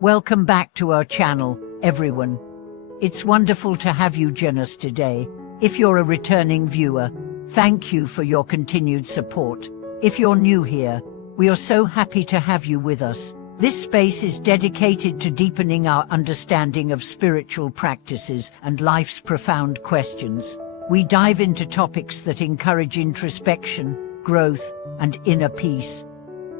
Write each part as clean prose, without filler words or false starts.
Welcome back to our channel, everyone. It's wonderful to have you join us today. If you're a returning viewer, thank you for your continued support. If you're new here, we are so happy to have you with us. This space is dedicated to deepening our understanding of spiritual practices and life's profound questions. We dive into topics that encourage introspection, growth, and inner peace.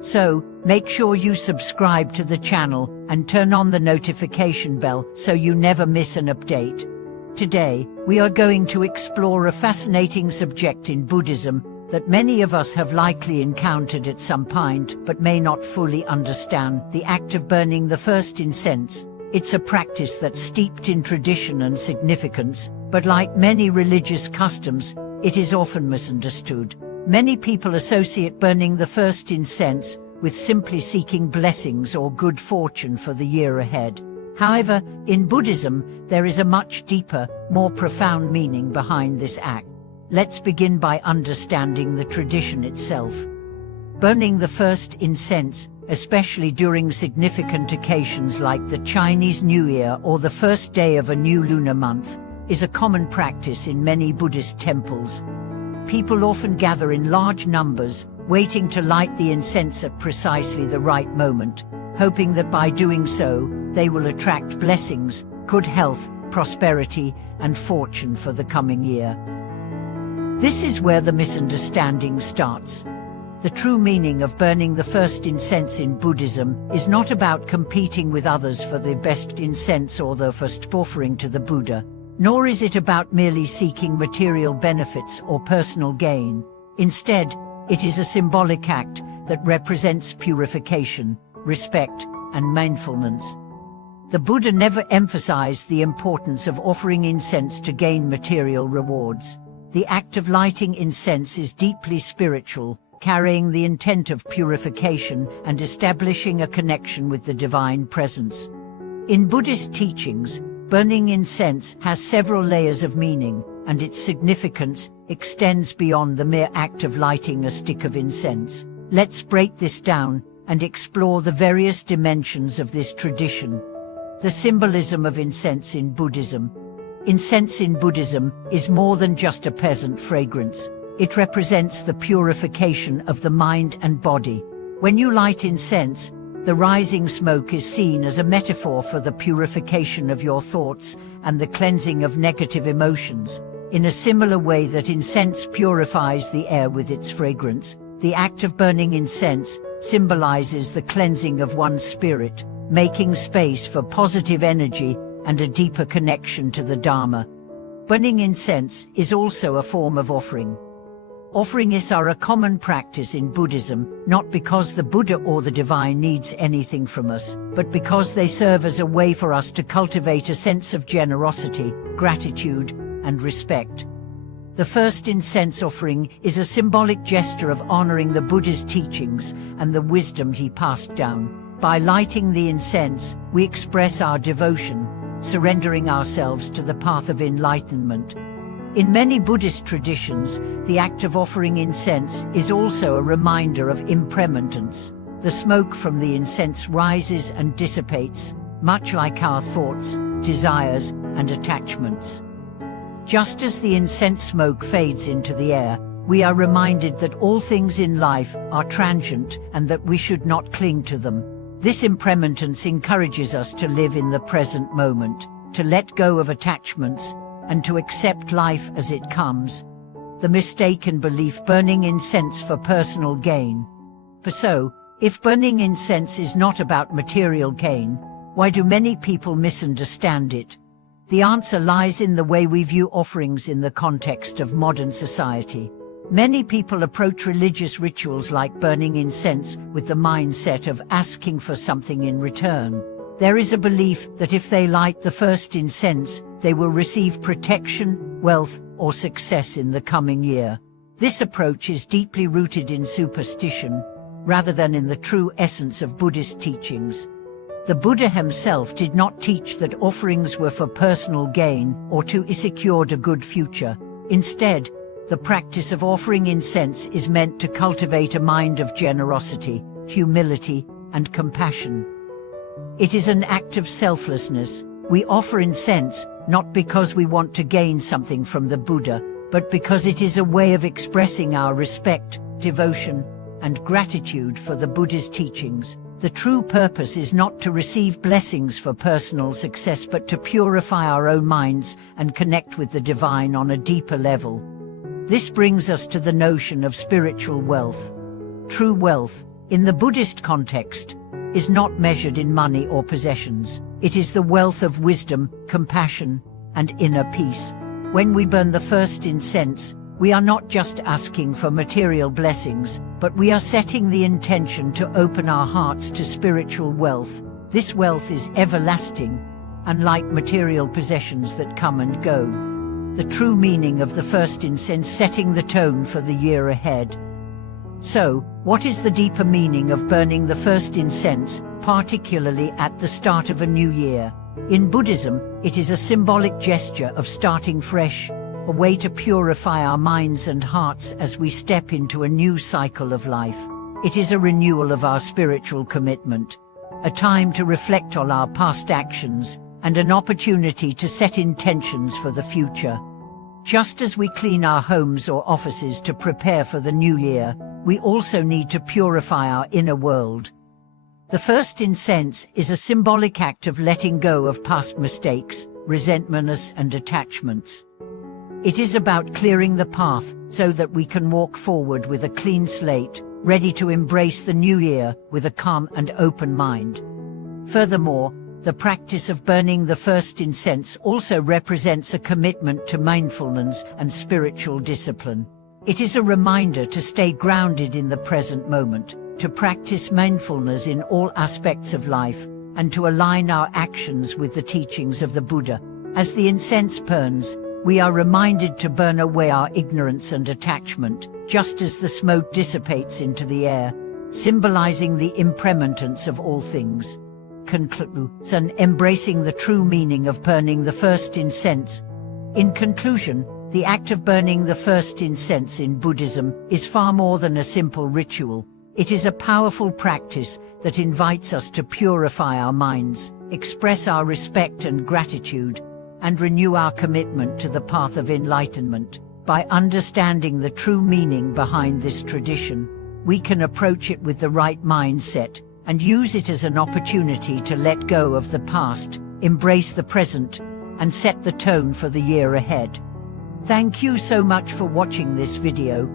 So, make sure you subscribe to the channel and turn on the notification bell so you never miss an update. Today, we are going to explore a fascinating subject in Buddhism that many of us have likely encountered at some point but may not fully understand: the act of burning the first incense. It's a practice that's steeped in tradition and significance, but like many religious customs, it is often misunderstood. Many people associate burning the first incense with simply seeking blessings or good fortune for the year ahead. However, in Buddhism, there is a much deeper, more profound meaning behind this act. Let's begin by understanding the tradition itself. Burning the first incense, especially during significant occasions like the Chinese New Year or the first day of a new lunar month, is a common practice in many Buddhist temples. People often gather in large numbers, waiting to light the incense at precisely the right moment, hoping that by doing so, they will attract blessings, good health, prosperity, and fortune for the coming year. This is where the misunderstanding starts. The true meaning of burning the first incense in Buddhism is not about competing with others for the best incense or the first offering to the Buddha. Nor is it about merely seeking material benefits or personal gain. Instead, it is a symbolic act that represents purification, respect, and mindfulness. The Buddha never emphasized the importance of offering incense to gain material rewards. The act of lighting incense is deeply spiritual, carrying the intent of purification and establishing a connection with the divine presence. In Buddhist teachings, burning incense has several layers of meaning, and its significance extends beyond the mere act of lighting a stick of incense. Let's break this down and explore the various dimensions of this tradition. The symbolism of incense in Buddhism. Incense in Buddhism is more than just a pleasant fragrance. It represents the purification of the mind and body. When you light incense, the rising smoke is seen as a metaphor for the purification of your thoughts and the cleansing of negative emotions. In a similar way that incense purifies the air with its fragrance, the act of burning incense symbolizes the cleansing of one's spirit, making space for positive energy and a deeper connection to the Dharma. Burning incense is also a form of offering. Offerings are a common practice in Buddhism, not because the Buddha or the divine needs anything from us, but because they serve as a way for us to cultivate a sense of generosity, gratitude, and respect. The first incense offering is a symbolic gesture of honoring the Buddha's teachings and the wisdom he passed down. By lighting the incense, we express our devotion, surrendering ourselves to the path of enlightenment. In many Buddhist traditions, the act of offering incense is also a reminder of impermanence. The smoke from the incense rises and dissipates, much like our thoughts, desires, and attachments. Just as the incense smoke fades into the air, we are reminded that all things in life are transient and that we should not cling to them. This impermanence encourages us to live in the present moment, to let go of attachments, and to accept life as it comes. The mistaken belief: burning incense for personal gain. So, if burning incense is not about material gain, why do many people misunderstand it? The answer lies in the way we view offerings in the context of modern society. Many people approach religious rituals like burning incense with the mindset of asking for something in return. There is a belief that if they light the first incense, they will receive protection, wealth, or success in the coming year. This approach is deeply rooted in superstition, rather than in the true essence of Buddhist teachings. The Buddha himself did not teach that offerings were for personal gain or to secure a good future. Instead, the practice of offering incense is meant to cultivate a mind of generosity, humility, and compassion. It is an act of selflessness. We offer incense, not because we want to gain something from the Buddha, but because it is a way of expressing our respect, devotion, and gratitude for the Buddha's teachings. The true purpose is not to receive blessings for personal success, but to purify our own minds and connect with the divine on a deeper level. This brings us to the notion of spiritual wealth. True wealth, in the Buddhist context, is not measured in money or possessions. It is the wealth of wisdom, compassion, and inner peace. When we burn the first incense, we are not just asking for material blessings, but we are setting the intention to open our hearts to spiritual wealth. This wealth is everlasting, unlike material possessions that come and go. The true meaning of the first incense, setting the tone for the year ahead. So, what is the deeper meaning of burning the first incense, particularly at the start of a new year? In Buddhism, it is a symbolic gesture of starting fresh, a way to purify our minds and hearts as we step into a new cycle of life. It is a renewal of our spiritual commitment, a time to reflect on our past actions, and an opportunity to set intentions for the future. Just as we clean our homes or offices to prepare for the new year, we also need to purify our inner world. The first incense is a symbolic act of letting go of past mistakes, resentments, and attachments. It is about clearing the path so that we can walk forward with a clean slate, ready to embrace the new year with a calm and open mind. Furthermore, the practice of burning the first incense also represents a commitment to mindfulness and spiritual discipline. It is a reminder to stay grounded in the present moment, to practice mindfulness in all aspects of life, and to align our actions with the teachings of the Buddha. As the incense burns, we are reminded to burn away our ignorance and attachment, just as the smoke dissipates into the air, symbolizing the impermanence of all things. Conclusion: embracing the true meaning of burning the first incense. In conclusion, the act of burning the first incense in Buddhism is far more than a simple ritual. It is a powerful practice that invites us to purify our minds, express our respect and gratitude, and renew our commitment to the path of enlightenment. By understanding the true meaning behind this tradition, we can approach it with the right mindset and use it as an opportunity to let go of the past, embrace the present, and set the tone for the year ahead. Thank you so much for watching this video.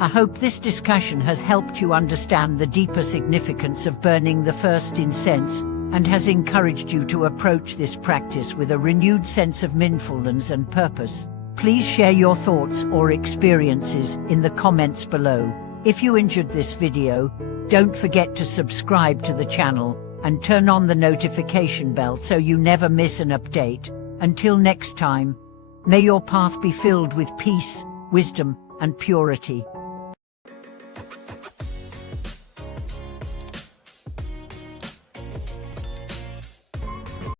I hope this discussion has helped you understand the deeper significance of burning the first incense and has encouraged you to approach this practice with a renewed sense of mindfulness and purpose. Please share your thoughts or experiences in the comments below. If you enjoyed this video, don't forget to subscribe to the channel and turn on the notification bell so you never miss an update. Until next time, may your path be filled with peace, wisdom, and purity.